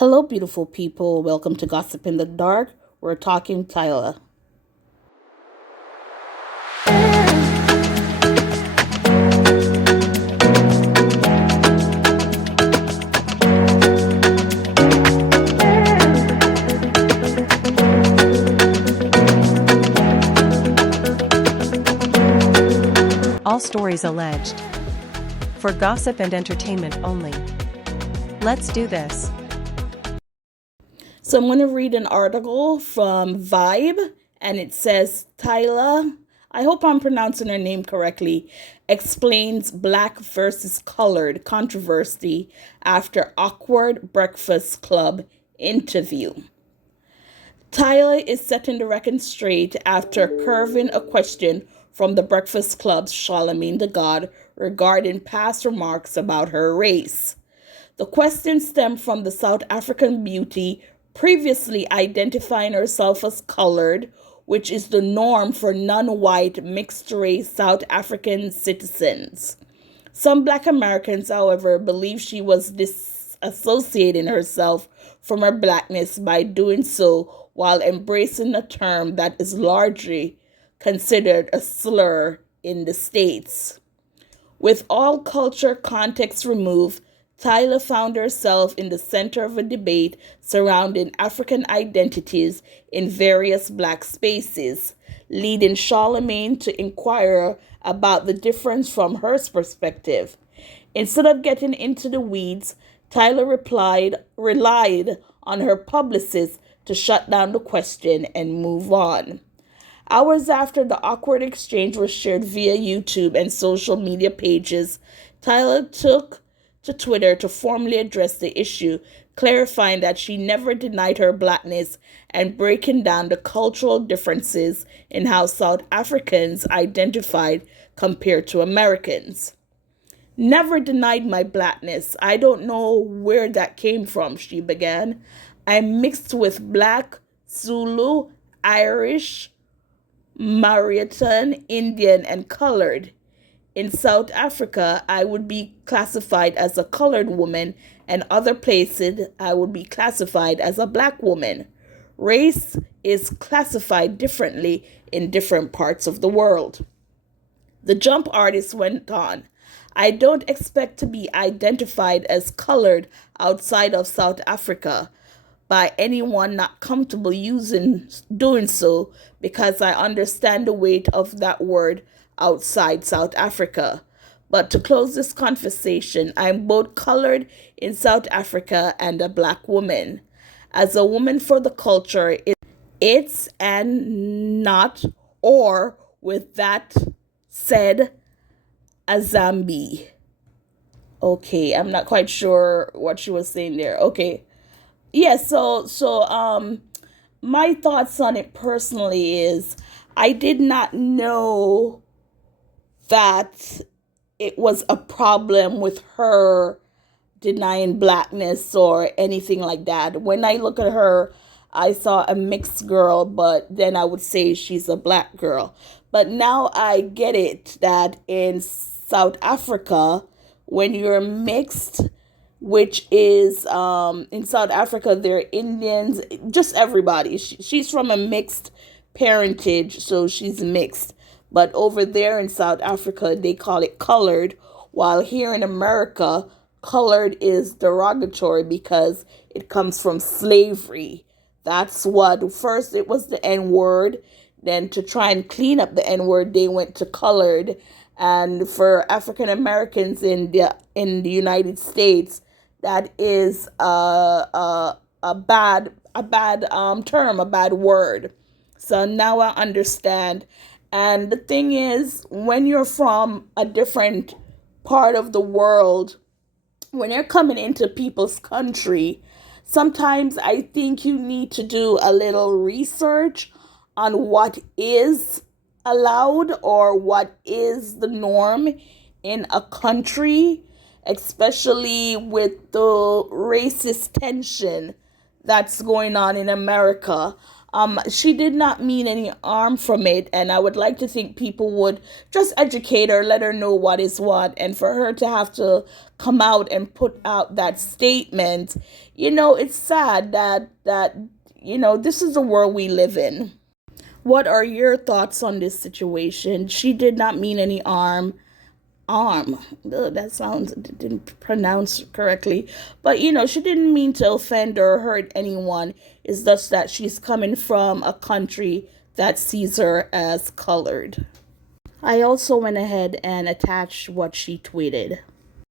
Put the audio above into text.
Hello, beautiful people. Welcome to Gossip in the Dark. We're talking Tyla. All stories alleged. For gossip and entertainment only. Let's do this. So I'm going to read an article from Vibe, and it says Tyla, I hope I'm pronouncing her name correctly, explains black versus colored controversy after awkward Breakfast Club interview. Tyla is setting the record straight after curving a question from the Breakfast Club's Charlemagne the God regarding past remarks about her race. The question stemmed from the South African beauty previously identifying herself as colored, which is the norm for non-white mixed-race South African citizens. Some Black Americans, however, believe she was disassociating herself from her blackness by doing so while embracing a term that is largely considered a slur in the States. With all culture context removed, Tyla found herself in the center of a debate surrounding African identities in various Black spaces, leading Charlemagne to inquire about the difference from her perspective. Instead of getting into the weeds, Tyla relied on her publicist to shut down the question and move on. Hours after the awkward exchange was shared via YouTube and social media pages, Tyla took to Twitter to formally address the issue, clarifying that she never denied her blackness and breaking down the cultural differences in how South Africans identified compared to Americans. Never denied my blackness. I don't know where that came from, she began. I'm mixed with Black, Zulu, Irish, Mauritian, Indian, and colored. In South Africa, I would be classified as a colored woman, and other places, I would be classified as a Black woman. Race is classified differently in different parts of the world. The jump artist went on. I don't expect to be identified as colored outside of South Africa by anyone not comfortable doing so because I understand the weight of that word outside South Africa. But to close this conversation, I'm both colored in South Africa and a Black woman. As a woman for the culture, it's and not, or with that said, a Zambi. Okay, I'm not quite sure what she was saying there. Okay. Yeah, so my thoughts on it personally is I did not know that it was a problem with her denying blackness or anything like that. When I look at her, I saw a mixed girl, but then I would say she's a Black girl. But now I get it that in South Africa, when you're mixed, which is in South Africa, they're Indians, just everybody. She's from a mixed parentage, so she's mixed. But over there in South Africa, they call it colored, while here in America, colored is derogatory because it comes from slavery. That's what, first it was the N word, then to try and clean up the N word, they went to colored. And for African Americans in the United States, that is a bad term, a bad word. So now I understand. And the thing is, when you're from a different part of the world, when you're coming into people's country, sometimes I think you need to do a little research on what is allowed or what is the norm in a country, especially with the racist tension that's going on in America. She did not mean any harm from it, and I would like to think people would just educate her, let her know what is what, and for her to have to come out and put out that statement, it's sad that this is the world we live in. What are your thoughts on this situation? She did not mean any harm. Arm. Ugh, that sounds didn't pronounce correctly. But she didn't mean to offend or hurt anyone. It's just that she's coming from a country that sees her as colored. I also went ahead and attached what she tweeted.